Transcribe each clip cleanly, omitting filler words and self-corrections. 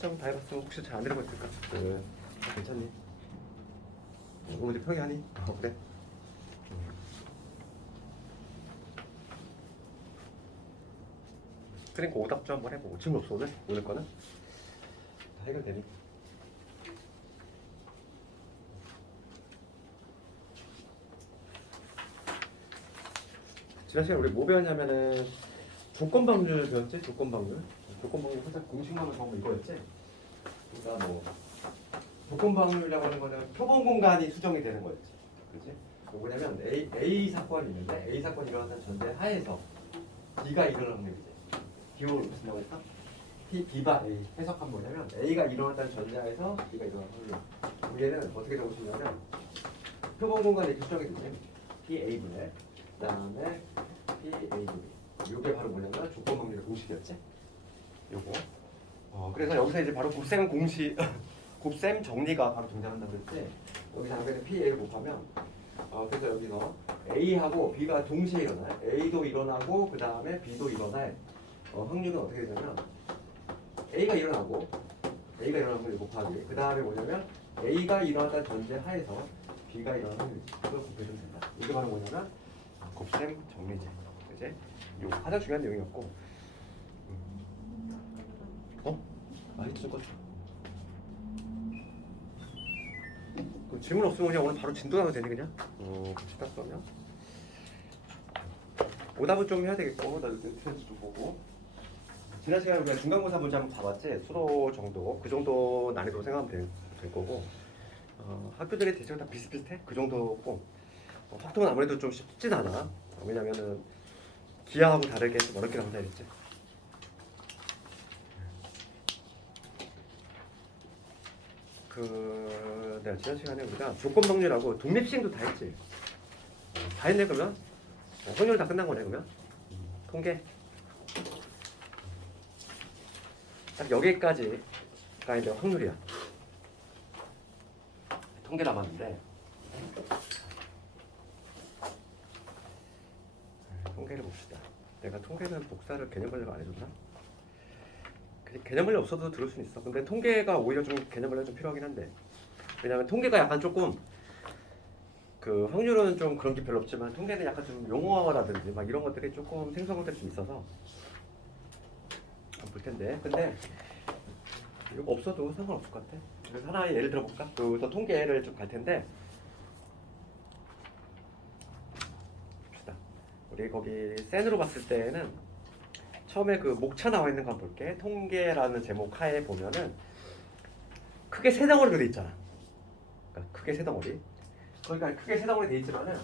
오답점 다 해봤어. 혹시 잘 안 되는 거 있을까? 괜찮니? 오늘 평이하니? 그래. 그러니까 오답점 한번 해보고. 질문 없어 오늘? 오늘 거는? 다 해결되니? 지난 시간에 우리 뭐 배웠냐면은 조건방률 배웠지? 조건방률. 조건방률 살짝 공식만을 보면 이거였지? 그러니까 뭐 조건방률이라고 하는 거는 표본 공간이 수정이 되는 거였지. 그렇지? 뭐냐면 A 사건이 있는데 A 사건이 일어나는 전제 하에서 B가 일어나는 확률이지. B로 무슨 말 했어? B바 A 해석하면 뭐냐면 A가 일어났다는 전제하에서 B가 일어나는 확률. 얘는 어떻게 적을 수 있냐면 표본 공간이 이렇게 수정이 되지. PA분의 그 다음에 PA분이 이게 바로 뭐냐면 조건방률의 공식이었지. 요거. 그래서 여기서 이제 바로 곱셈 공식, 곱셈 정리가 바로 등장한다고 했지. 여기서 앞에는 PA를 곱하면, 그래서 여기서 A하고 B가 동시에 일어나요. A도 일어나고 그 다음에 B도 일어날 확률은 어떻게 되냐면 A가 일어나는 걸 곱하기. 그 다음에 뭐냐면 A가 일어났다는 전제 하에서 B가 일어나는 확률이지. 그걸 곱해주면 된다. 이게 바로 뭐냐면 곱셈 정리제. 이제 요 가장 중요한 내용이었고. 라이트 좀 꺼줘. 질문 없으면 그냥 오늘 바로 진도 나가도 되니 그냥? 봅시다 그러면. 오답은 좀 해야 되겠고, 나도 트렌드 좀 보고. 지난 시간에 우리가 중간고사 문제 한번 봐봤지? 수로 정도, 그 정도 난이도 생각하면 될 거고. 학교들이 대체로 다 비슷비슷해? 그 정도고. 확통은 아무래도 좀 쉽진 않아. 왜냐면은 기하하고 다르게 좀 어렵게 나온다 했지. 내가 지난 시간에 우리가 조건방률하고 독립시행도 다 했지. 다 했네 그러면? 확률 다 끝난 거네 그러면? 통계 딱 여기까지가 이제 확률이야. 통계 남았는데 통계를 봅시다. 내가 통계는 복사를 개념 관리를 안 해줬나? 개념 관리 없어도 들을 수는 있어. 근데 통계가 오히려 좀 개념 관리가 좀 필요하긴 한데, 왜냐면 통계가 약간 조금 그 확률은 좀 그런 게 별로 없지만 통계는 약간 좀 용어라든지 막 이런 것들이 조금 생소한 것들이 좀 있어서 볼 텐데, 근데 이거 없어도 상관없을 것 같아. 그래서 하나의 예를 들어볼까? 그래서 통계를 좀 갈 텐데, 봅시다. 우리 거기 센으로 봤을 때는 처음에 그 목차 나와 있는 거 한번 볼게. 통계라는 제목 하에 보면은 크게 세 덩어리로 돼 있잖아. 그러니까 크게 세 덩어리. 그러니까 크게 세 덩어리 돼 있지만은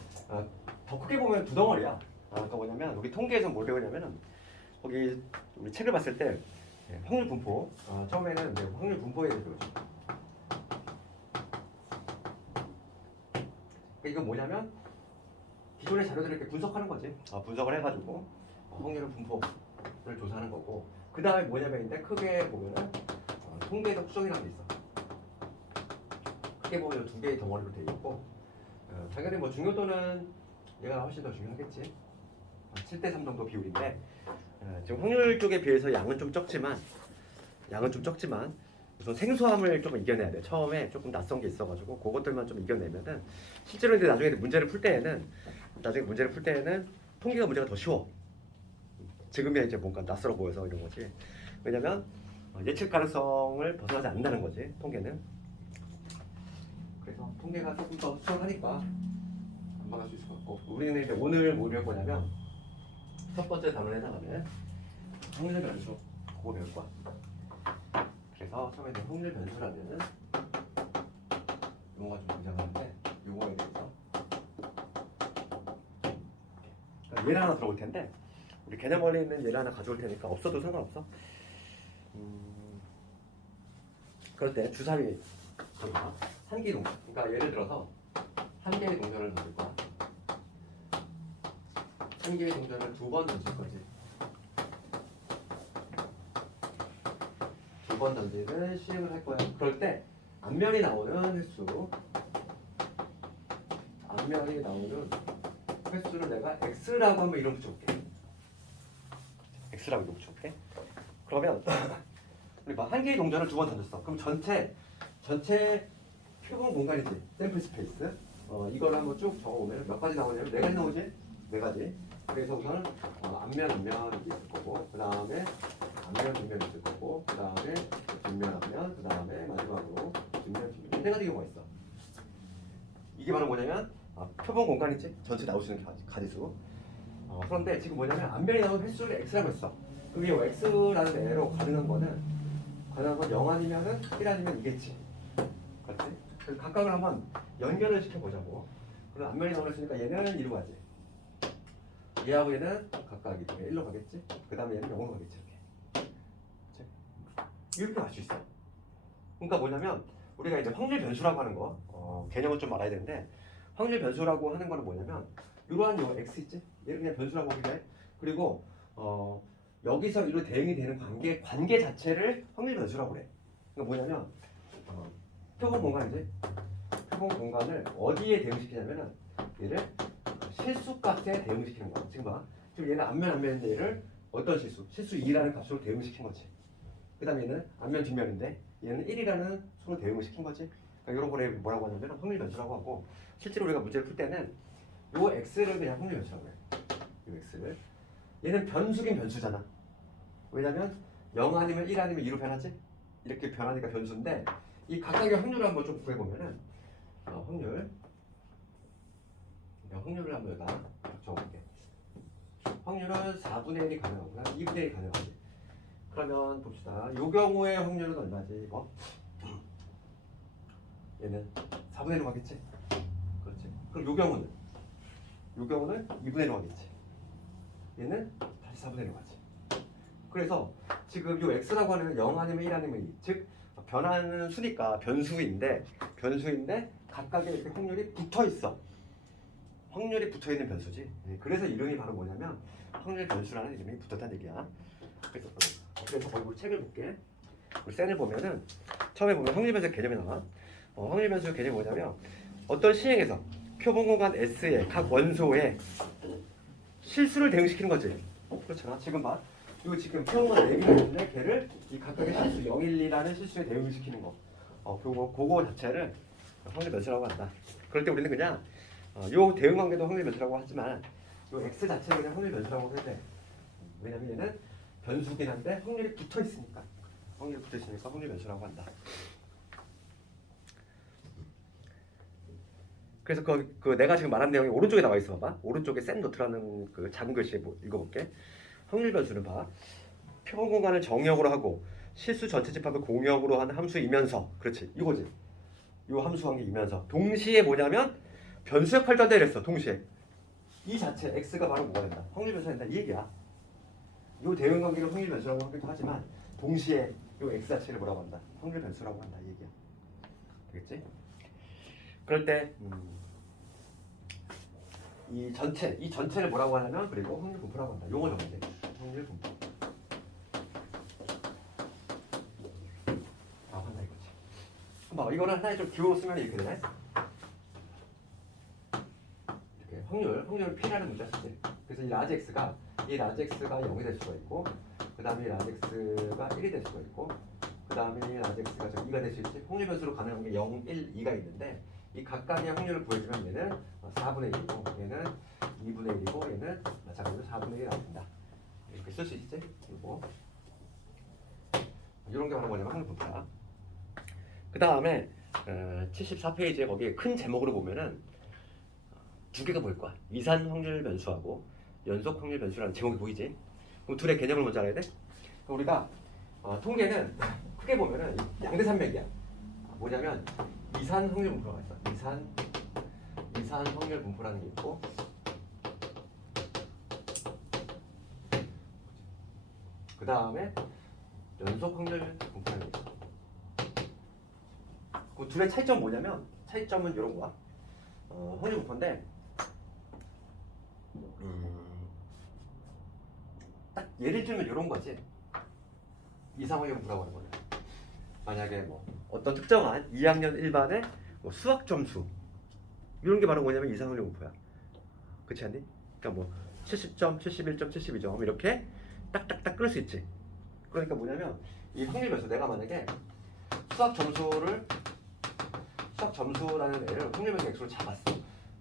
더 크게 보면 두 덩어리야. 그러니까 뭐냐면 우리 통계에서 뭘 배우냐면은 거기 우리 책을 봤을 때 확률 분포. 처음에는 확률 분포에 대해서 배우죠. 그러니까 이건 뭐냐면 기존의 자료들을 이렇게 분석하는 거지. 분석을 해가지고 확률 분포를 조사하는 거고. 그 다음에 뭐냐면인데 크게 보면은 통계적 수정이라는 게 있어. 크게 보면 두 개의 덩어리로 되어 있고, 당연히 뭐 중요도는 얘가 훨씬 더 중요하겠지. 7대3 정도 비율인데, 지금 확률 쪽에 비해서 양은 좀 적지만 우선 생소함을 조금 이겨내야 돼. 처음에 조금 낯선 게 있어가지고 그것들만 좀 이겨내면은 실제로 이제 나중에 문제를 풀 때에는 통계가 문제가 더 쉬워. 지금이야 이제 뭔가 낯설어 보여서 이런 거지. 왜냐면 예측 가능성을 벗어나지 않는다는 거지 통계는. 그래서 통계가 조금 더 수월하니까 안 망할 수 있을 것 같고, 우리는 이제 오늘 뭘 배울 거냐면 첫 번째 단원에 나가면 확률 변수 그거 배울 거야. 그래서 처음에 확률 변수라면은 용어가 좀 등장하는데 용어에 대해서 그러니까 예를 하나 들어올 텐데 우리 개념 원리 있는 예를 하나 가져올 테니까 없어도 상관없어. 그럴 때 주사위 한기 동전. 그러니까 예를 들어서 한 개의 동전을 던질 거야. 한 개의 동전을 두 번 던질 거지. 두 번 던지는 시행을 할 거야. 그럴 때 앞면이 나오는 횟수를 내가 x라고 한번 이름 붙여볼게. x라고 이름 붙여볼게. 그러면 우리 한 개의 동전을 두 번 던졌어. 그럼 전체 표본 공간이지. 샘플 스페이스. 이거를 한번 쭉 적어보면 몇 가지 나오냐면 네 가지 나오지. 네 가지. 그래서 우선 앞면 있을 거고, 그 다음에 앞면 뒷면 있을 거고, 그 다음에 뒷면 앞면, 그 다음에 마지막으로 뒷면 네 가지 경우가 있어. 이게 바로 뭐냐면 표본 공간이지. 전체 나올 수 있는 가지수. 그런데 지금 뭐냐면 앞면이 나온 횟수를 x라고 했어. 그럼 이 x라는 애로 가능한 건 0 아니면은 1 아니면 이겠지. 그렇지? 그래서 각각을 한번 연결을 시켜보자고. 그럼 앞면이 나와 있으니까 얘는 2로 가지. 얘하고 얘는 각각 1로 가겠지. 그 다음에 얘는 0으로 가겠지. 이렇게 갈 수 있어. 그러니까 뭐냐면 우리가 이제 확률 변수라고 하는 거 개념을 좀 알아야 되는데, 확률 변수라고 하는 거는 뭐냐면 이러한 요 x 있지? 얘를 그냥 변수라고 하기로 해. 그리고 여기서 이로 대응이 되는 관계 자체를 확률 변수라고 그래. 그러니까 뭐냐면 표본 공간이지. 표본 공간을 어디에 대응시키냐면은 얘를 실수값에 대응시키는 거야. 지금 봐. 지금 얘는 앞면인데 얘를 어떤 실수 2라는 값으로 대응시킨 거지. 그 다음에 얘는 앞면 뒷면인데 얘는 1이라는 수로 대응을 시킨 거지. 그러니까 이런 거를 뭐라고 하냐면 확률 변수라고 하고, 실제로 우리가 문제를 풀 때는 요 x를 그냥 확률 변수라고 해. 요 x를. 얘는 변수긴 변수잖아. 왜냐면 0 아니면 1 아니면 2로 변하지? 이렇게 변하니까 변수인데, 이 각각의 확률을 한번 좀 구해보면은 확률을 한번 여기다 적어볼게. 확률은 4분의 1이 가능하구나. 2분의 1이 가능하지. 그러면 봅시다. 요 경우의 확률은 얼마지? 이거? 얘는 4분의 1로 가겠지? 그렇지. 그럼 요 경우는 2분의 1로 가겠지. 얘는 다시 4분의 1로 가지. 그래서 지금 요 x라고 하는 0 아니면 1 아니면 2. 즉 변하는 수니까 변수인데 각각의 이렇게 확률이 붙어있어. 확률이 붙어있는 변수지. 그래서 이름이 바로 뭐냐면 확률 변수라는 이름이 붙었다는 얘기야. 그래서 거기 우리 책을 볼게. 우리 셀을 보면은 처음에 보면 확률 변수 개념이 나와. 확률 변수 개념이 뭐냐면 어떤 시행에서 표본 공간 S의 각 원소에 실수를 대응시키는 거지. 그렇잖아. 지금 봐. 이거 지금 표본 공간 4개가 있는데 걔를 이 각각의 실수 0, 1, 2라는 실수에 대응시키는 거. 그거 자체를 확률 변수라고 한다. 그럴 때 우리는 그냥 요 대응 관계도 확률 변수라고 하지만 요 x 자체를 그냥 확률 변수라고 해도 돼. 왜냐면 얘는 변수긴 한데 확률이 붙어 있으니까 확률 변수라고 한다. 그래서 그 내가 지금 말한 내용이 오른쪽에 나와 있어. 봐봐. 오른쪽에 샘 노트라는 그 작은 글씨에 읽어볼게. 확률 변수는 봐. 표본 공간을 정역으로 하고 실수 전체 집합을 공역으로 하는 함수이면서, 그렇지, 이거지. 요 함수 관계이면서 동시에 뭐냐면 변수 역할도 한다 이랬어. 동시에 이 자체 x가 바로 뭐가 된다? 확률 변수가 된다 이 얘기야. 요 대응 관계를 확률 변수라고 하기도 하지만 동시에 요 x 자체를 뭐라고 한다? 확률 변수라고 한다 이 얘기야. 되겠지? 그럴 때 이 전체를 뭐라고 하냐면 그리고 확률 분포라고 한다. 용어 정리. 확률 분포. 라고 한다 이거지. 뭐 이거는 하나에 좀 기호로 쓰면 이렇게 되네. 이렇게 확률 P라는 문자 쓰지. 그래서 이 라지 x가 0이 될 수가 있고, 그 다음에 이 라지 x가 1이 될 수가 있고, 그 다음에 이 라지 x가 2가 될 수 있지. 확률 변수로 가능한 게 0, 1, 2가 있는데 이 각각의 확률을 구해주면 얘는 4분의 1이고 얘는 2분의 1이고 얘는 마찬가지로 4분의 1이 나온다. 이렇게 쓸 수 있지? 그리고 이런 게 바로 뭐냐면 확률 분포야. 그 다음에 74페이지에 거기 큰 제목으로 보면은 두 개가 보일 거야. 이산 확률 변수하고 연속 확률 변수라는 제목이 보이지? 그럼 둘의 개념을 먼저 알아야 돼? 우리가 통계는 크게 보면은 양대산맥이야. 뭐냐면 이산 확률 분포가 있어. 이산 확률 분포라는 게 있고, 그 다음에 연속 확률 분포라는 게 있어. 그 둘의 차이점은 뭐냐면 차이점은 이런 거야. 확률 분포인데 딱 예를 들면 이런 거지. 이상 확률 분포라고 하는 거는 만약에 뭐 어떤 특정한 2학년 1반의 뭐 수학 점수 이런 게 바로 뭐냐면 이상 확률 분포야. 그렇지 않니? 그러니까 뭐 70점, 71점, 72점 이렇게 딱딱딱 끌 수 있지. 그러니까 뭐냐면 이 확률 변수 내가 만약에 수학 점수라는 애를 확률 변수 x로 잡았어.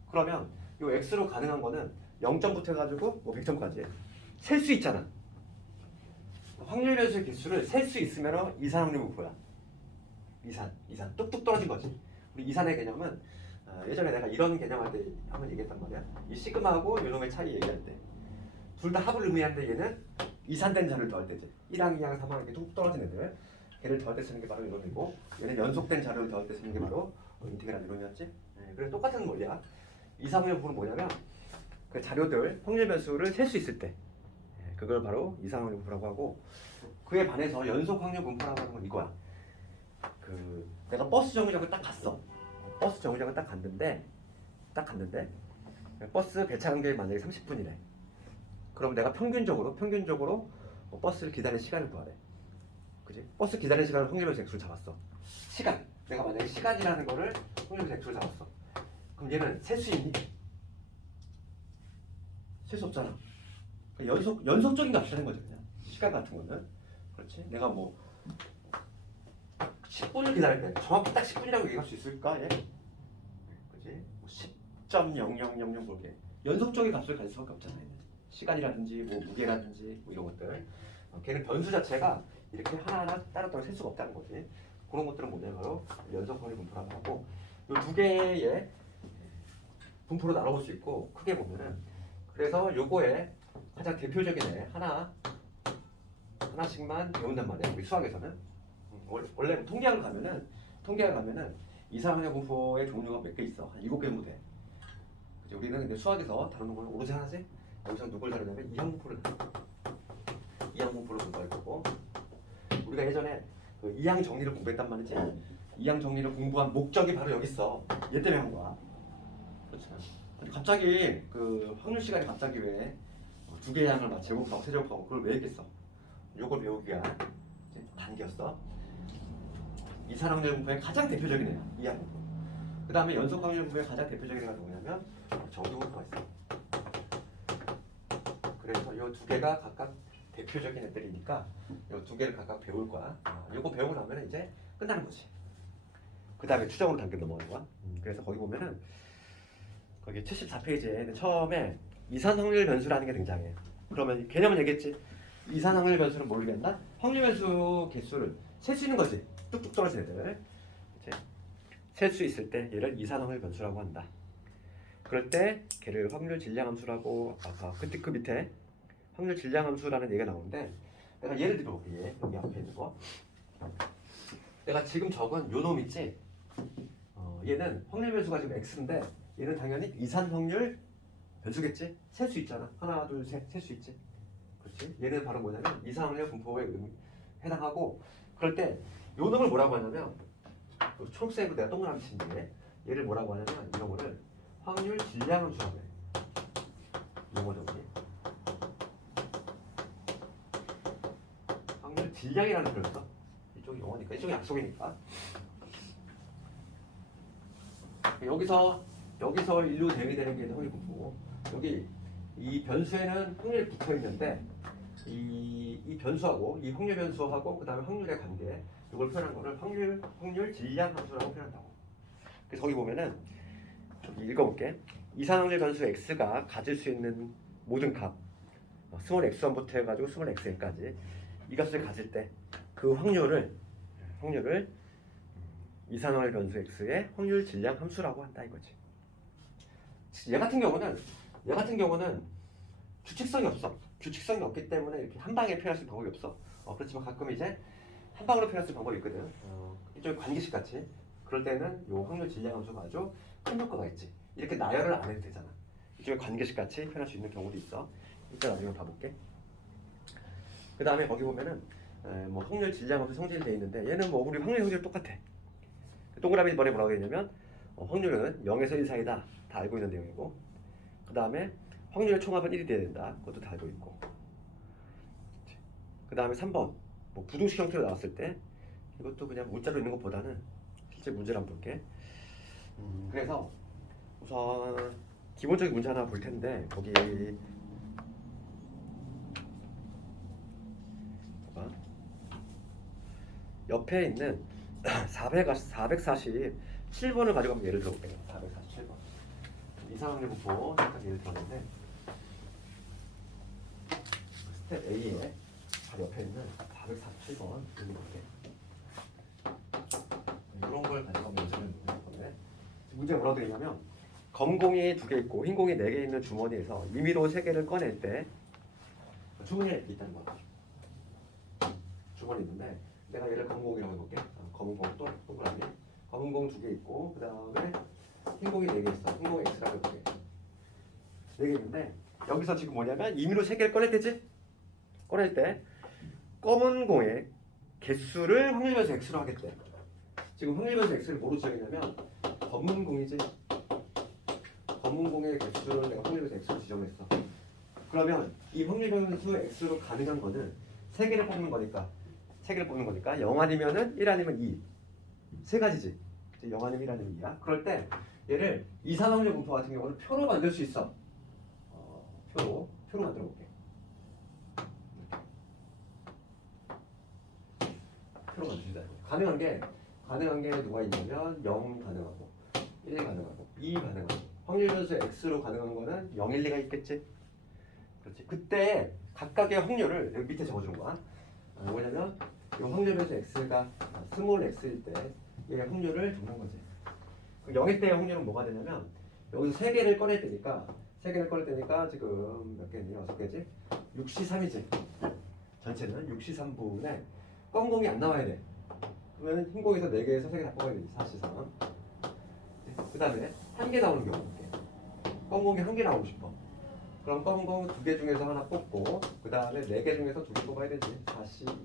그러면 이 x로 가능한 거는 0점부터 해가지고 뭐 100점까지 셀 수 있잖아. 확률 변수의 개수를 셀 수 있으면 이산 확률 분포야. 이산 뚝뚝 떨어진 거지. 우리 이산의 개념은 예전에 내가 이런 개념할 때 한번 얘기했단 말이야. 이 시그마하고 요놈의 차이 얘기할 때 둘 다 합을 의미하는데 얘는 이산된 자를 더할 때지. 1항, 2항, 3항 이렇게 뚝뚝 떨어진 애들 걔를 더할 때 쓰는 게 바로 이론이고, 얘는 연속된 자료를 더할 때 쓰는 게 바로 인테그랄 이론이었지. 그래서 똑같은 원리야. 이산 확률 분포는 뭐냐면 그 자료들 확률 변수를 셀 수 있을 때 그걸 바로 이산 확률 분포라고 하고, 그에 반해서 연속 확률 분포라고 하는 건 이거야. 그 내가 버스 정류장을 딱 갔어. 버스 정류장을 딱 갔는데 버스 배차 간격이 만약에 30분이래. 그럼 내가 평균적으로 버스를 기다리는 시간을 구하래. 그지? 버스 기다리는 시간을 확률 변수 x로 잡았어. 시간. 내가 만약에 시간이라는 거를 확률 변수 x로 잡았어. 그럼 얘는 셀 수 있니? 셀 수 없잖아. 연속적인 값이라는 거죠, 그냥. 시간 같은 거는. 그렇지? 내가 뭐 10분을 기다릴 때 정확히 딱 10분이라고 얘기할 수 있을까? 얘? 그지? 10.0000 볼게. 연속적인 값을 가질 수밖에 없잖아. 얘는. 시간이라든지 뭐 무게라든지 뭐 이런 것들. 걔는 변수 자체가 이렇게 하나하나 따로따로 셀 수가 없다는 거지. 그런 것들은 뭐냐면 바로 연속 확률 분포라고 하고, 이 두 개의 분포로 나눠볼 수 있고, 크게 보면은 그래서 요거에 가장 대표적인 애 하나씩만 배운단 말이야. 우리 수학에서는 원래 통계학 가면은 이산 확률 분포의 종류가 몇 개 있어. 한 7개 정도 돼. 그치? 우리는 근데 수학에서 다루는 건 오로지 하나씩. 여기서 누굴 다루냐면 이항 분포를 공부할 거고, 우리가 예전에 그 이항 정리를 공부했단 말이지. 이항 정리를 공부한 목적이 바로 여기 있어. 얘 때문에 한 거야. 그렇죠. 갑자기 그 확률 시간에 갑자기 왜 두 개의 양을 막 제곱하고 세제곱하고 그걸 왜 했겠어? 요걸 외우기 위한 단계였어. 이산 확률 분포의 가장 대표적인 애야. 이항 분포. 그 다음에 연속 확률 분포의 가장 대표적인 애가 누구냐면 정규 분포가 있어. 그래서 이 두 개가 각각 대표적인 애들이니까 이 두 개를 각각 배울 거야. 이거 배우고 나면 이제 끝나는 거지. 그 다음에 추정으로 단계 넘어가는 거야. 그래서 거기 보면은 거기 74페이지에 처음에 이산 확률 변수라는 게 등장해. 그러면 개념은 얘기했지. 이산 확률 변수는 모르겠나? 확률 변수 개수를 셀 수 있는 거지. 뚝뚝 떨어진 애들. 셀 수 있을 때 얘를 이산 확률 변수라고 한다. 그럴 때 걔를 확률 질량 함수라고, 아까 그 밑에 확률 질량 함수라는 얘기가 나오는데, 내가 예를 들어볼게. 여기 앞에 있는 거. 내가 지금 적은 요 놈 있지? 얘는 확률 변수가 지금 x인데 얘는 당연히 이산 확률 변수겠지? 셀 수 있잖아. 하나, 둘, 셋 셀 수 있지? 그렇지? 얘는 바로 뭐냐면 이산 확률 분포에 해당하고, 그럴 때 요 놈을 뭐라고 하냐면, 초록색으로 내가 동그라미 친데 얘를 뭐라고 하냐면 이런 거를 확률 질량 함수라고 해. 용어적으로 확률 질량이라는 표현을 써. 이쪽이 용어니까, 이쪽이 약속이니까. 여기서 일로 대비되는 게 확률 분포고, 여기 이 변수에는 확률이 붙어 있는데 이 변수하고 이 확률 변수하고 그 다음에 확률의 관계, 이걸 표현한 거를 확률 질량 함수라고 표현한다고. 그래서 거기 보면은 여기 읽어볼게. 이산 확률 변수 x가 가질 수 있는 모든 값, 스몰 x1부터 해가지고 스몰 xn까지 이 값을 가질 때 그 확률을 이산 확률 변수 x의 확률 질량 함수라고 한다 이거지. 얘 같은 경우는 규칙성이 없어. 규칙성이 없기 때문에 이렇게 한 방에 표현할 수 있는 방법이 없어. 그렇지만 가끔 이제 한 방으로 표현할 수 있는 방법이 있거든. 이쪽에 관계식 같이. 그럴 때는 요 확률 질량 함수가 아주 큰 효과가 있지. 이렇게 나열을 안 해도 되잖아. 이쪽에 관계식 같이 표현할 수 있는 경우도 있어. 이따 나중에 봐볼게. 그 다음에 거기 보면은 뭐 확률 질량 함수 성질이 돼 있는데, 얘는 뭐 우리 확률 똑같아. 동그라미 이번에 뭐라고 했냐면 확률은 0에서 1 사이다. 다 알고 있는 내용이고, 그 다음에 확률의 총합은 1이 돼야 된다. 그것도 다 알고 있고, 그 다음에 3번 뭐 부등식 형태로 나왔을 때 이것도 그냥 문자로 있는 것보다는 실제 문제를 한번 볼게. 그래서 우선 기본적인 문제 하나 볼 텐데, 거기 봐봐. 옆에 있는 447번을 가지고 한번 예를 들어볼게요. 447번. 이상함의 분포 잠깐 예를 들었는데 스텝 A에 바로 옆에 있는 447번 읽어볼게요. 이런 걸 가지고 한번 연습을 해볼 건데 문제가 뭐라고 되어 있냐면 검은 공이 2개 있고 흰 공이 4개 있는 주머니에서 임의로 3개를 꺼낼 때 주머니에 있다는 거야. 주머니 있는데 내가 얘를 검은 공이라고 해볼게. 검은 공 또 동그라미 검은 공 2개 있고 그 다음에 흰 공이 4개 있어. 흰 공이 X라고 해볼게. 4개 있는데 여기서 지금 뭐냐면 임의로 3개를 꺼낼 때지? 꺼낼 때 검은 공의 개수를 확률변수 X로 하겠대. 지금 확률변수 X를 뭐로 지정했냐면 검은 공이지. 검은 공의 개수를 내가 확률변수 X로 지정했어. 그러면 이 확률변수 X로 가능한 거는 3개를 뽑는 거니까 3개를 뽑는 거니까 0 아니면은 1 아니면 2. 세 가지지. 0 아니면 1 아니면 2야. 그럴 때 얘를 이산 확률 분포 같은 경우는 표로 만들 수 있어. 표로 만들어 볼게. 표로 만들 수 있다. 가능한 게 누가 있냐면 0 가능하고 1 가능하고 2 가능하고 확률변수 X로 가능한 거는 0, 1, 2가 있겠지. 그렇지. 그때 각각의 확률을 여기 밑에 적어주는 거야. 뭐냐면 이 확률변수 X가 스몰 X일 때 얘 확률을 적는 거지. 0일 때의 확률은 뭐가 되냐면 여기서 3개를 꺼낼 때니까 지금 몇 개니? 6개지? 6C3이지. 전체는 6C3분의 검은 공이 안 나와야 돼. 그러면 흰 공에서 4개에서 3개 다 뽑아야 되지. 4C3. 그 다음에 1개 나오는 경우 볼게. 검은 공이 1개 나오고 싶어. 그럼 검은 공 2개 중에서 하나 뽑고 그 다음에 4개 중에서 2개 뽑아야 되지. 4C.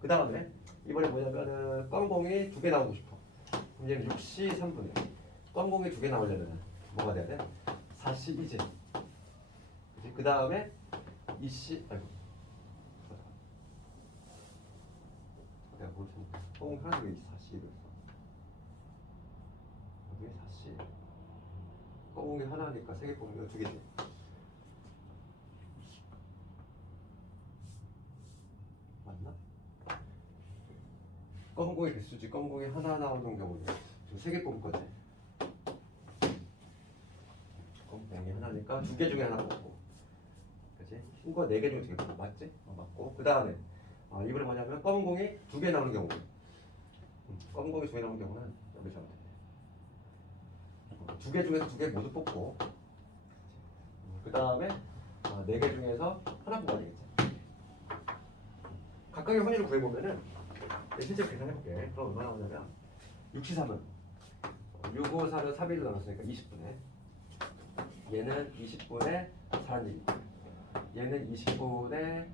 그 다음에 이번에 뭐냐면은 검은 공이 2개 나오고 싶어. 그럼 얘는 6C3분의 검은 공이 2개 나오려면 뭐가 돼야 돼? 4C2지. 그 다음에 2C 아이고 내가 뭘 좀 검은 하나 왜 4C를 써? 여기 4C 검은 공이 하나니까 3개 뽑으면 2개지. 맞나? 검은 공의 개수지. 검은 공이 하나 나오는 경우는 지금 3개 뽑을 거지. 검은 공이 하나니까 2개 중에 하나 뽑고, 그렇지? 흰 거 4개 중에 2개 뽑고, 맞지? 맞고. 그 다음에 이번에 뭐냐면 검은 공이 2개 나오는 경우, 검은 공이 2개 나오는 경우는 여기서 하면 돼. 2개 중에서 2개 모두 뽑고, 그 다음에 4개 중에서 하나 뽑아야 되겠지. 각각의 확률을 구해보면은 실제로 계산해볼게. 그럼 얼마나 나오냐면 6C3은 6, 5, 4를 3일로 나눴으니까 20분에 얘는 20분에 4는 얘기. 얘는 20분에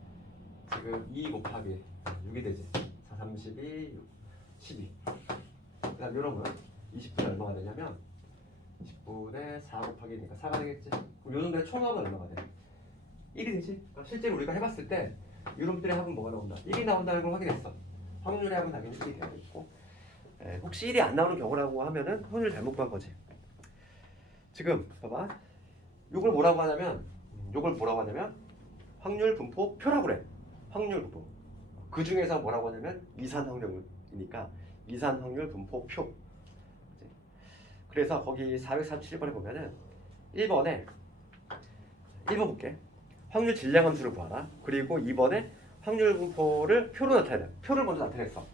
지금 2 곱하기 6이 되지. 4, 32, 6, 12. 그 다음 이런 건 20분에 얼마가 되냐면 20분에 4 곱하기니까 4가 되겠지. 그럼 요 정도의 총합은 얼마가 돼? 1이 되지. 그러니까 실제로 우리가 해봤을 때 이놈들의 합은 뭐가 나온다? 1이 나온다는 걸 확인했어. 확률의 합은 당연히 1이 되어 있고, 혹시 1이 안 나오는 경우라고 하면은 확률 잘못 구한 거지. 지금 봐봐. 요걸 뭐라고 하냐면 확률 분포 표라고 그래. 확률 분포. 그 중에서 뭐라고 하냐면 이산 확률이니까 이산 확률 분포 표. 그래서 거기 447번에 보면은 1번 볼게. 확률 질량 함수를 구하라. 그리고 2번에 확률 분포를 표로 나타내. 표를 먼저 나타냈어.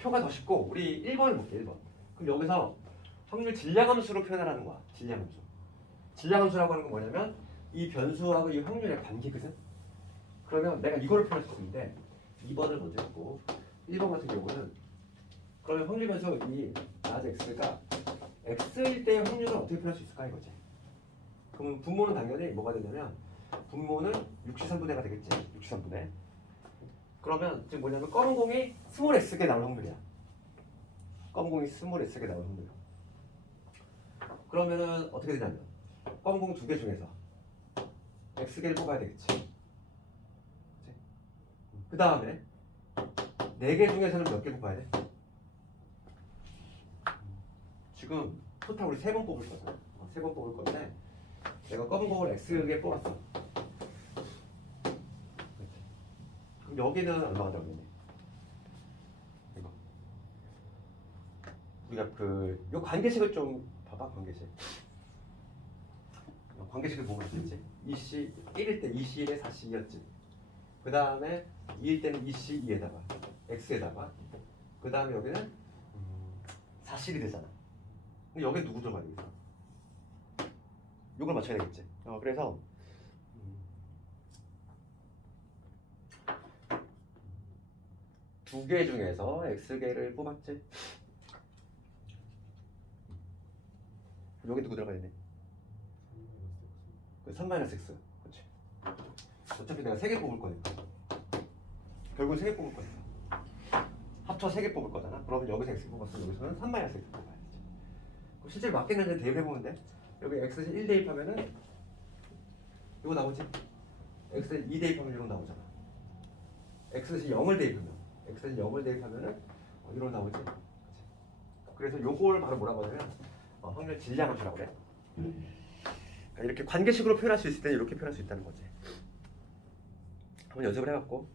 표가 더 쉽고 우리 1번을 볼게. 1번. 그럼 여기서 확률 질량 함수로 표현하라는 거야. 질량 함수. 질량 함수라고 하는 건 뭐냐면 이 변수하고 이 확률의 관계거든. 그러면 내가 이거를 표현할 수 있는데 2번을 먼저 했고 1번 같은 경우는 그러면 확률 변수 이 나즈 x가 x일 때의 확률을 어떻게 표현할 수 있을까 이거지. 그럼 분모는 당연히 뭐가 되냐면 분모는 6C3분의가 되겠지. 6C3분의. 그러면 지금 뭐냐면 검은 공이 스몰 x게 나올 확률이야. 검은 공이 스몰 x게 나올 확률. 그러면은 어떻게 되냐면 검은 공 2개 중에서 x개를 뽑아야 되겠지. 그 다음에 4개 중에서는 몇 개 뽑아야 돼? 지금 토탈 우리 3번 뽑을 거잖아. 3번 뽑을 건데 내가 검은 공을 x개 뽑았어. 그럼 여기는 얼마가 나오겠니? 그러니까 요 관계식을 좀 봐봐. 관계식을 보면 되지. 2C 1일 때 2C1에 4C2였지. 그 다음에 2일 때는 2C2에다가 X에다가 그 다음에 여기는 4C이 되잖아. 근데 여기 누구 들어가야 되겠어? 요걸 맞춰야 되겠지. 그래서 두 개 중에서 X개를 뽑았지. 여기 누구 들어가야 돼? 3-X. 그렇지. 어차피 내가 3개 뽑을 거니까. 결국은 3개 뽑을 거니까. 합쳐 3개 뽑을 거잖아. 그러면 여기서 X 뽑았으면 여기서는 3-X 뽑아야 되지. 실제로 맞겠는지 대입해보면 돼. 여기 X에서 1 대입하면은 이거 나오지? X에서 2 대입하면 이런 거 나오잖아. X에서 0을 대입하면은 이런 거 나오지? 그치? 그래서 요걸 바로 뭐라고 하냐면 확률 질량함수라고 그래. 그러니까 이렇게 관계식으로 표현할 수 있을 때는 이렇게 표현할 수 있다는 거지. 한번 연습을 해봤고,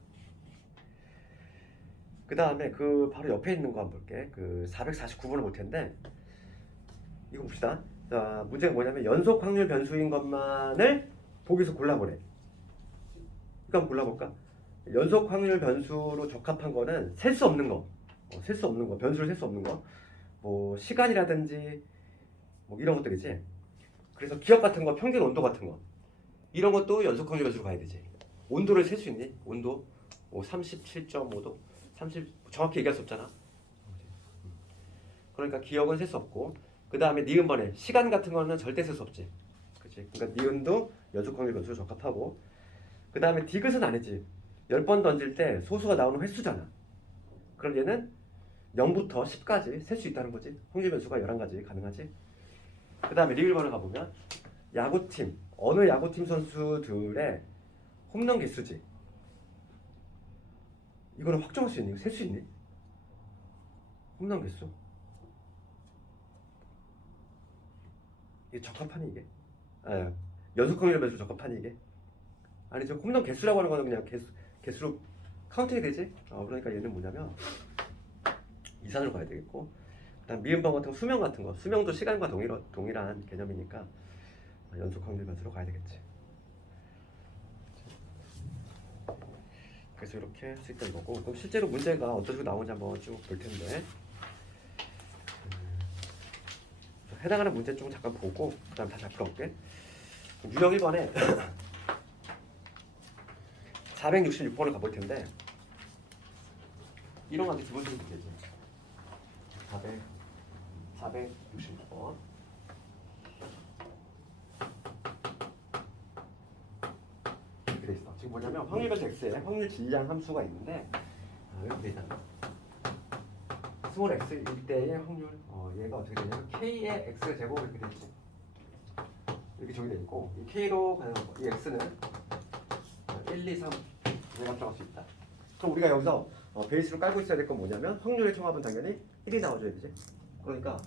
그 다음에 그 바로 옆에 있는 거 한번 볼게. 그 449번을 볼 텐데 이거 봅시다. 자, 문제가 뭐냐면 연속 확률 변수인 것만을 보기에서 골라보래. 그러니까 한번 골라볼까? 연속 확률 변수로 적합한 거는 셀 수 없는 거, 변수를 셀 수 없는 거, 뭐 시간이라든지 뭐 이런 것들이지. 그래서 기억 같은 거, 평균 온도 같은 거, 이런 것도 연속 확률 변수로 가야 되지. 온도를 셀 수 있니? 온도 뭐 37.5도, 30 정확히 얘기할 수 없잖아. 그러니까 기억은 셀 수 없고, 그 다음에 니은번에 시간 같은 거는 절대 셀 수 없지. 그렇지? 그러니까 니은도 연속 확률 변수로 적합하고, 그 다음에 디귿은 아니지. 10번 던질 때 소수가 나오는 횟수잖아. 그럼 얘는 0부터 10까지 셀 수 있다는 거지. 확률 변수가 11가지 가능하지. 그 다음에 리을번을 가보면 야구팀, 어느 야구팀 선수들의 홈런 개수지. 이거는 확정할 수 있니? 셀 수 있니? 홈런 개수? 이게 적합하니 이게? 연속 확률 변수 적합하니 이게? 아니죠. 홈런 개수라고 하는 거는 그냥 개수로 카운팅이 되지. 그러니까 얘는 뭐냐면 이산으로 가야 되겠고, 그다음 미음번 같은 거, 수명 같은 거, 수명도 시간과 동일한 개념이니까 연속 확률 변수로 가야 되겠지. 그래서 이렇게 할 수 있다는 거고, 그럼 실제로 문제가 어떤 식으로 나오는지 한번 쭉 볼 텐데, 해당하는 문제 좀 잠깐 보고 그다음 다시 앞으로 올게. 유형 1번에 466번을 가볼 텐데, 이런 거 아주 기본적인 문제지. 466번. 이렇게 돼 있어. 지금 뭐냐면 확률 변수 x에 확률 질량 함수가 있는데, 이렇게 돼 있잖아. 스몰 x일 때의 확률, 얘가 어떻게 되냐면 k의 x 제곱 이렇게 돼 있지. 이렇게 적용돼 있고, 이 k로 가는 거, 이 x는 1, 2, 3 내가 들어갈 수 있다. 그럼 우리가 여기서 베이스로 깔고 있어야 될 건 뭐냐면 확률의 총합은 당연히 1이 나와줘야 되지. 그러니까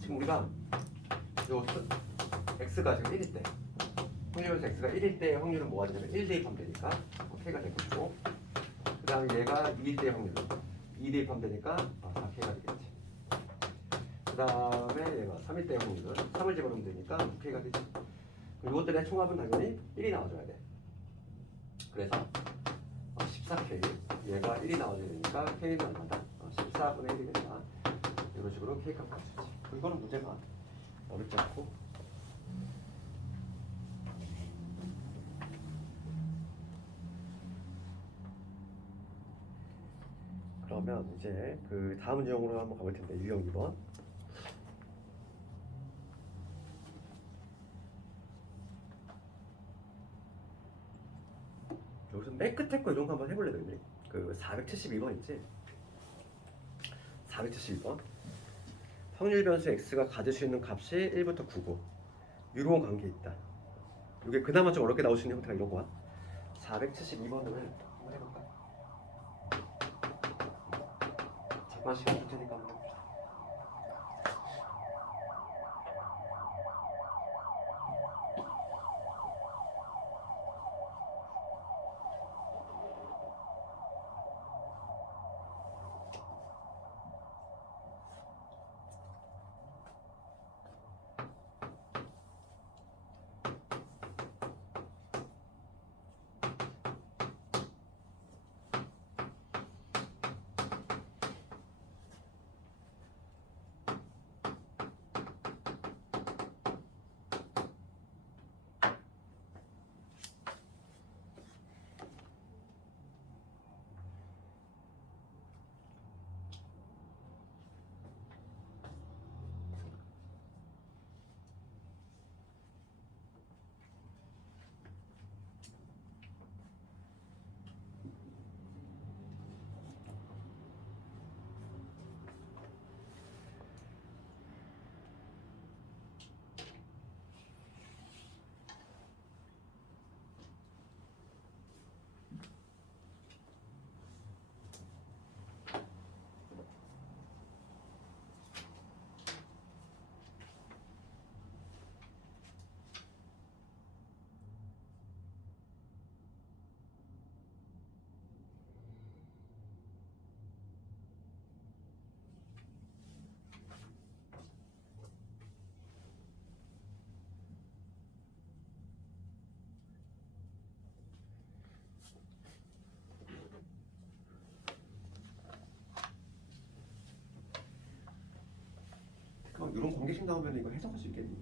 지금 우리가 요 x가 지금 1일 때, 확률에서 x가 1일 때 확률은 뭐가 되냐면 1 대입하면 되니까 k가 될 것이고, 그 다음에 얘가 2일 때 확률은 2 대입하면 되니까 4k가 되겠지. 그 다음에 얘가 3일 때 확률은 3을 집어넣으면 되니까 6k가 되지. 그럼 이것들의 총합은 당연히 1이 나와줘야 돼. 그래서 14K, 얘가 1이 나와줘야 되니까 K는 얼마다? 14분의 1이겠다. 이런 식으로 K 값을 쓰지. 이거는 문제가 어렵지 않고. 그러면 이제 그 다음 유형으로 한번 가볼 텐데, 유형 2번. 여기서 맨 끝에 거 이런 거 한번 해볼래, 너희들이? 그 472번 있지? 472번. 확률 변수 x가 가질 수 있는 값이 1부터 9고 이런 관계 있다. 이게 그나마 좀 어렵게 나올 수 있는 형태가 이런 거야. 472번을 한번 해볼까? 잠깐 시간 줄 테니까 한번 해봅시다. 이런 관계식 나오면 이거 해석할 수 있겠니?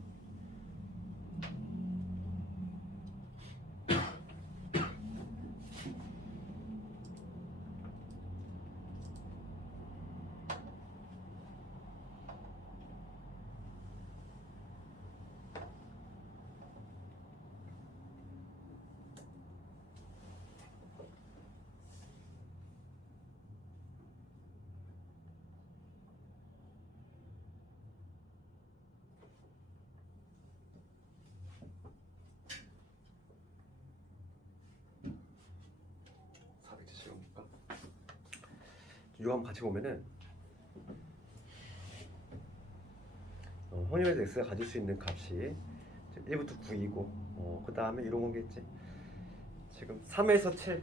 이거 한번 같이 보면은 확률에서 x가 가질 수 있는 값이 1부터 9이고 그 다음에 이런 관계 있지. 지금 3에서 7.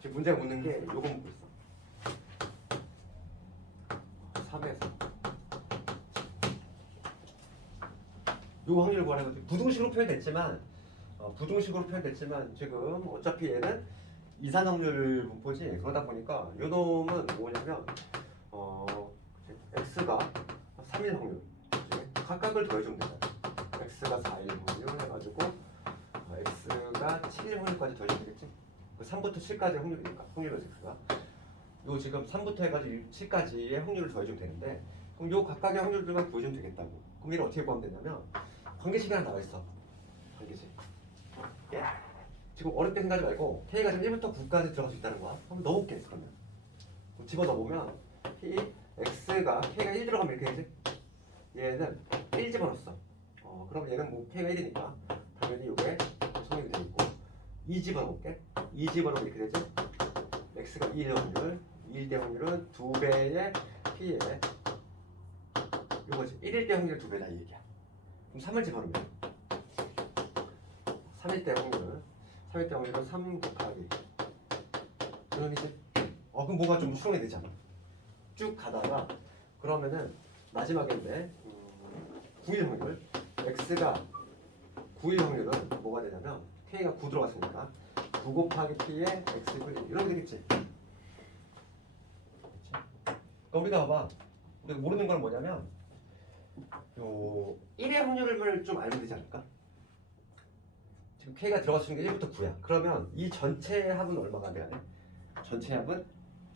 지금 문제가 묻는 게 요거 묻고 있어. 3에서 요 확률을 구하는 거지. 부등식으로 표현됐지만 지금 어차피 얘는 이산 확률 분포지. 그러다 보니까 요 놈은 뭐냐면 x가 3일 확률 각각을 더해주면 된다. x가 4일 확률 해가지고 x가 7일 확률까지 더해주면 되겠지. 3부터 7까지 확률이니까 확률은 x가 요 지금 3부터 해가지고 7까지의 확률을 더해주면 되는데 그럼 요 각각의 확률들만 구해주면 되겠다고. 그럼 얘를 어떻게 구하면 되냐면 관계식이 하나 나와 있어. 관계식. 예. 지금 어렵게 생각하지 말고 K가 지금 1부터 9까지 들어갈 수 있다는 거야. 한번 넣어볼게. 그러면 집어넣어보면 X가 K가 1 들어가면 이렇게 되지. 얘는 1 집어넣었어. 그럼 얘는 뭐 K가 1이니까 당연히 이게 성립이 되어 있고 2 집어넣을게. 2 집어넣으면 이렇게 되지. X가 1의 확률 1대 확률은 2배의 P에 이거지. 1일 때 확률 2배다 이 얘기야. 그럼 3을 집어넣으면 3일 때 확률은 3 곱하기 그럼 이제 그럼 뭐가 좀 추론이 되잖아. 쭉 가다가 그러면은 마지막인데 9일 확률 x가 9일 확률은 뭐가 되냐면 k가 9 들어갔으니까 9 곱하기 p의 x 분의 1 이렇게 되겠지. 그럼 우리가 봐봐. 우리가 모르는 건 뭐냐면 요 1의 확률을 좀 알면 되지 않을까? 지금 K가 들어갔으니까 1부터 9야. 그러면 이 전체 합은 얼마가 돼야 돼? 전체 합은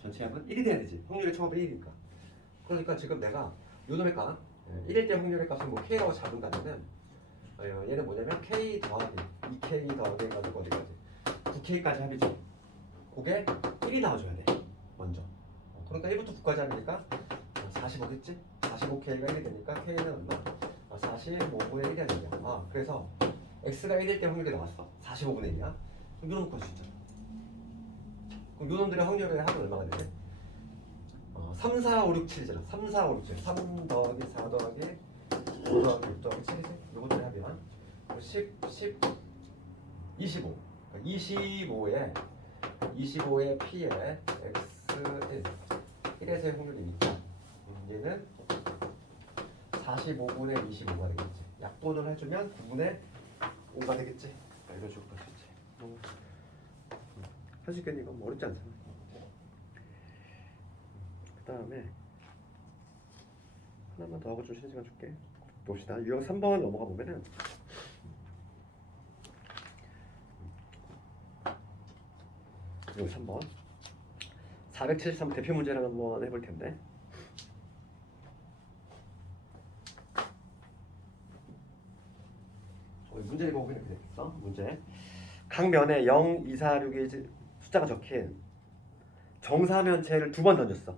1이 돼야 되지. 확률의 총합은 1이니까. 그러니까 지금 내가 요 놈의 값 1일 때 확률의 값을 뭐 K라고 잡은다면은 얘는 뭐냐면 K 더하기 2K 더하기 해가지고 어디까지? 9K까지 합이죠. 그게 1이 나와줘야 돼. 먼저. 그러니까 1부터 9까지 하니까 45겠지? 45K가 1이 되니까 K는 얼마? 45분의 1이 아니냐. 그래서 x가 1일 때 확률이 나왔어. 45분의 1이야. 그럼 요놈 구할 수 있잖아. 그럼 요놈들의 확률의 합은 얼마가 되지? 3, 4, 5, 6, 7이잖아. 3, 4, 5, 6, 7. 3 더하기 4 더하기 5 더하기 6 더하기 7이지? 요것들의 합이야. 10, 25. 그러니까 25의 p에 x1. 1에서의 확률이니까 얘는 45분의 25가 되겠지. 약분을 해주면 9분의 5가 되겠지. 이런 식으로 할 수 있지. 할 수 있겠니? 이거 어렵지 않잖아. 그 다음에 하나만 더 하고 좀 쉬는 시간 줄게. 봅시다. 유형 3번 넘어가 보면은 유형 3번 473 대표 문제를 한번 해볼 텐데. 문제 읽어보면 이렇게 되겠어. 문제. 각 면에 0, 2, 4, 6의 숫자가 적힌 정사면체를 2번 던졌어.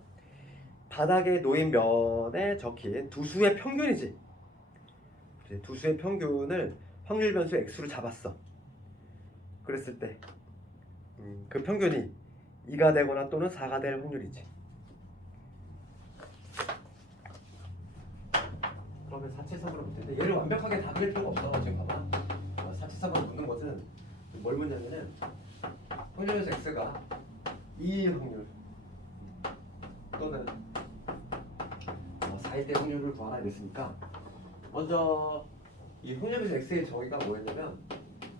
바닥에 놓인 면에 적힌 두 수의 평균이지. 두 수의 평균을 확률 변수 x로 잡았어. 그랬을 때 그 평균이 2가 되거나 또는 4가 될 확률이지. 그러면 473으로 묻는데 얘를 완벽하게 다 그릴 필요가 없어. 지금 봐봐. 473으로 묻는 것은 뭘 묻냐면은 확률에서 x가 2의 확률 또는 4일 때 확률을 구하라 이랬으니까 먼저 이 확률에서 x의 저기가 뭐였냐면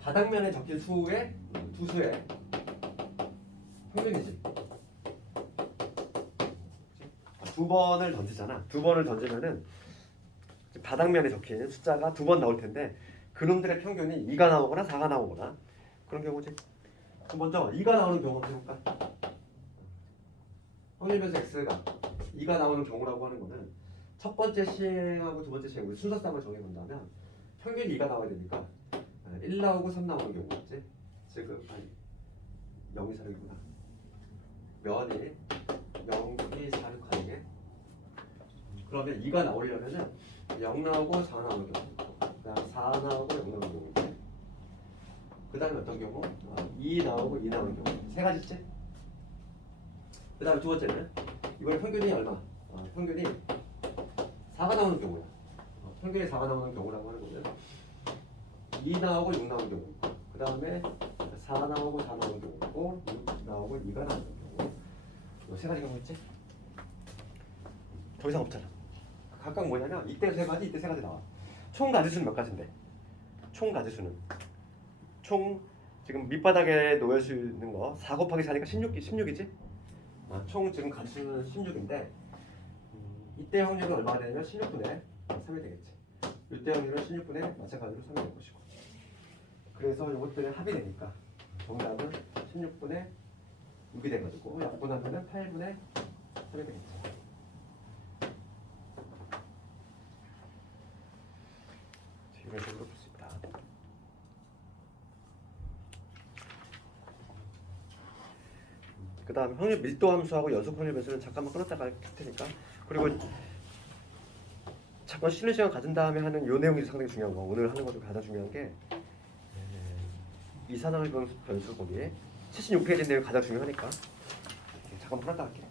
바닥면에 적힌 수의 두 수의 평균이지. 두 번을 던지잖아. 두 번을 던지면은 바닥면에 적힌 숫자가 두 번 나올 텐데 그놈들의 평균이 2가 나오거나 4가 나오거나 그런 경우지. 그럼 먼저 2가 나오는 경우 한번 해볼까? 확률 변수 x가 2가 나오는 경우라고 하는 거는 첫 번째 시행하고 두 번째 시행 순서상을 정해본다면 평균이 2가 나와야 되니까 1 나오고 3 나오는 경우겠지. 지금 아니 0이 4르구나. 면이 0이 4를 가능해. 그러면 2가 나오려면은 0 나오고 4 나오는 경우, 그다음 4 나오고 0 나오는 경우, 그 다음에 어떤 경우? 2 나오고 2 나오는 경우, 세 가지째. 그 다음에 두 번째는 이번에 평균이 얼마? 평균이 4가 나오는 경우야. 평균이 4가 나오는 경우라고 하는 거는 2 나오고 6 나오는 경우, 그 다음에 4 나오고 4 나오는 경우고 6 나오고 2가 나오는 경우, 이 세 가지 경우였지? 더 이상 없잖아. 각각 뭐냐면 이때 세 가지, 이때 세 가지 나와. 총 가지수는 몇 가지인데? 총 가지수는 총 지금 밑바닥에 놓여 있는 거 4 곱하기 4니까 16이지? 총 지금 가지수는 16인데 이때 확률은 얼마가 되냐면 16분의 3이 되겠지. 이때 확률은 16분의 마찬가지로 3이 될 것이고. 그래서 이것들의 합이 되니까 정답은 16분의 6이 돼가지고 약분하면 8분의 3이 되겠지. 이런 식으로 볼 수 있다. 그 다음 확률 밀도 함수하고 연속 확률 변수는 잠깐만 끊었다가 할 테니까. 그리고 잠깐 쉬는 시간 가진 다음에 하는 요 내용이 상당히 중요한 거. 오늘 하는 것도 가장 중요한 게 이산화율 변수 거기에 76페이지 내용이 가장 중요하니까 잠깐만 끊었다 할게.